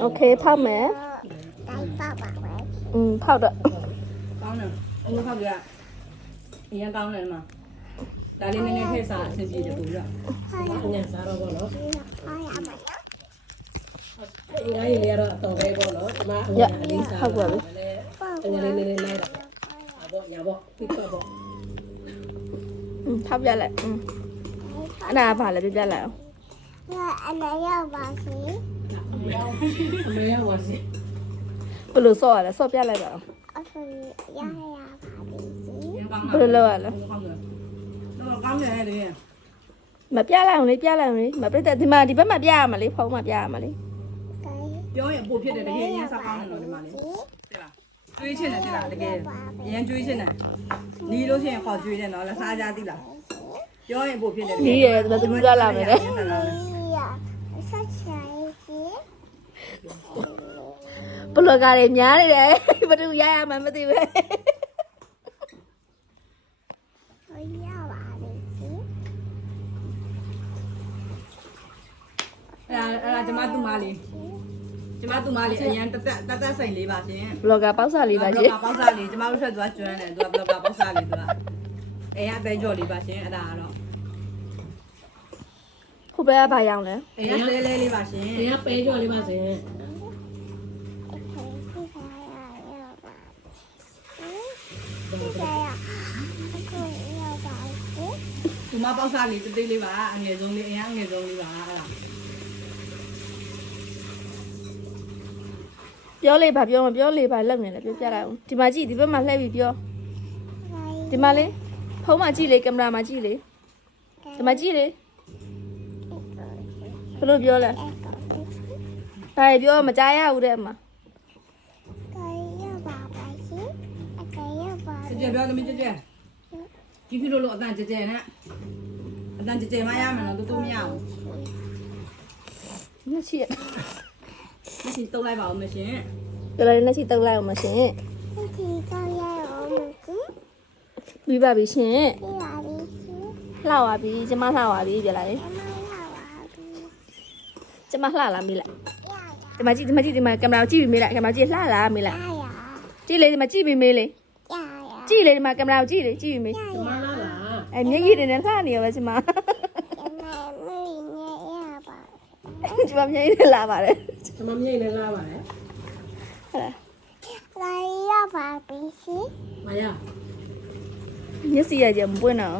โอเคဖောက်မယ်ဖောက်တော့ ကောင်းတယ်အလို့ဖောက်ကြအရင်ကောင်းတယ်မှာဒါလေးနည်းနည်းထည့်စားအဆင်ပြေတယ်ပူရညစားတော့ဘောနော်ဒီတိုင်းလေးရတော့တော်ပဲပေါ့နော်ဒီမှာအလေးစားဟုတ်ပါဘူးအငယ်လေးနည်းနည်းလိုက်တာပေါ့ညာပေါ့ပြတ်ပေါ့ ဖောက်ပြလိုက်အဲ့ဒါဘာလဲပြလိုက်အောင် အမေရောက်ပါစီဘယ်လိုဆော့ရလဲဆော့ပြလိုက်ပါအောင်ဘယ်လိုလုပ်ရလဲ တော့ကောင်းတယ်လေ မပြလိုက်အောင်လေပြလိုက်အောင်လေမပြတဲ့ဒီမှာဒီဘက်မှာပြရမှာလေဖုံးမှာပြရမှာလေ ပြောရင်ပို့ဖြစ်တယ်တကယ်ရင်းစားကောင်းတယ်လို့ဒီမှာလေတဲ့လားကျွေးချင်တယ်တဲ့လားတကယ်ရင်းကျွေးချင်တယ်နီးလို့ရှိရင်ခေါ်ကျွေးတယ်နော်လက်စားကြသိလားပြောရင်ပို့ဖြစ်တယ် ဒီရယ်ဒီသမီးကလာမယ်လေဘလော့ဂါတွေများနေတယ်ဘယ်သူရရမှမသိဘူး အဲ့ဒါကျမတူမလေးအရင်တက်ဆိုင်လေးပါရှင် ဘလော့ဂါပေါက်စာလေးပါကြီး ပေါက်စားလေးကျမတို့ဆက်သွားကျွမ်းတယ်သူကဘလော့ဂါပေါက်စားလေးသူကအဲအပဲကြော်လေးပါရှင်အဲ့ဒါကတော့ ခုဘက်ကဘာရောင်းလဲ အဲလဲလဲလေးပါရှင်အဲပဲကြော်လေးပါရှင်သူမပေါက်စားလေးတိတ်လေးပါအငယ်ဆုံးလေးအရင်အငယ်ဆုံးလေးပါအဲ့ဒါ ပြောလေဘာပြောမပြောလေဘာလုပ်နေလဲပြောပြလိုက်အောင်ဒီမှာကြည့်ဒီဘက်မှာလှည့်ပြီးပြောဒီမှာလေဖုံးမှာကြည့်လေကင်မရာမှာကြည့်လေဒီမှာကြည့်လေဘယ်လိုပြောလဲဘာပြောမကြားရဘူးတဲ့အမ ကြပြောသမီးကြကြည့်ဖြစ်လို့အတန်ကြနဲ့အတန်ကြမရမယ်နော်တူမရဘူး မျက်ချီ မရှိတုံးလိုက်ပါဦးမရှင် ပြောလိုက်နဲ့ချီတုပ်လိုက်အောင်မရှင်ပြီးပါပြီရှင်လှပါပြီကျမလှပါပြီပြလိုက်ကျမလှလာမိလိုက်ဒီမှာကြည့်ဒီမှာကင်မရာကြည့်ပြီးမေးလိုက်ကင်မရာကြည့်လှလာမေးလိုက်ကြည့်လေဒီမှာကြည့်ပြီးမေးလေကြည့်လေဒီမှာကင်မရာကိုကြည့်လေကြည့်ပြီးမေးအဲမျက်ရည်တွေနဲ့လှနေရောပဲကျမကျမမျက်ရည်နဲ့လာပါတယ် ကျမမြိတ်နဲ့လာပါတယ် ဟုတ်လား မရ မျက်စိရကြမပွင့်တော့ မ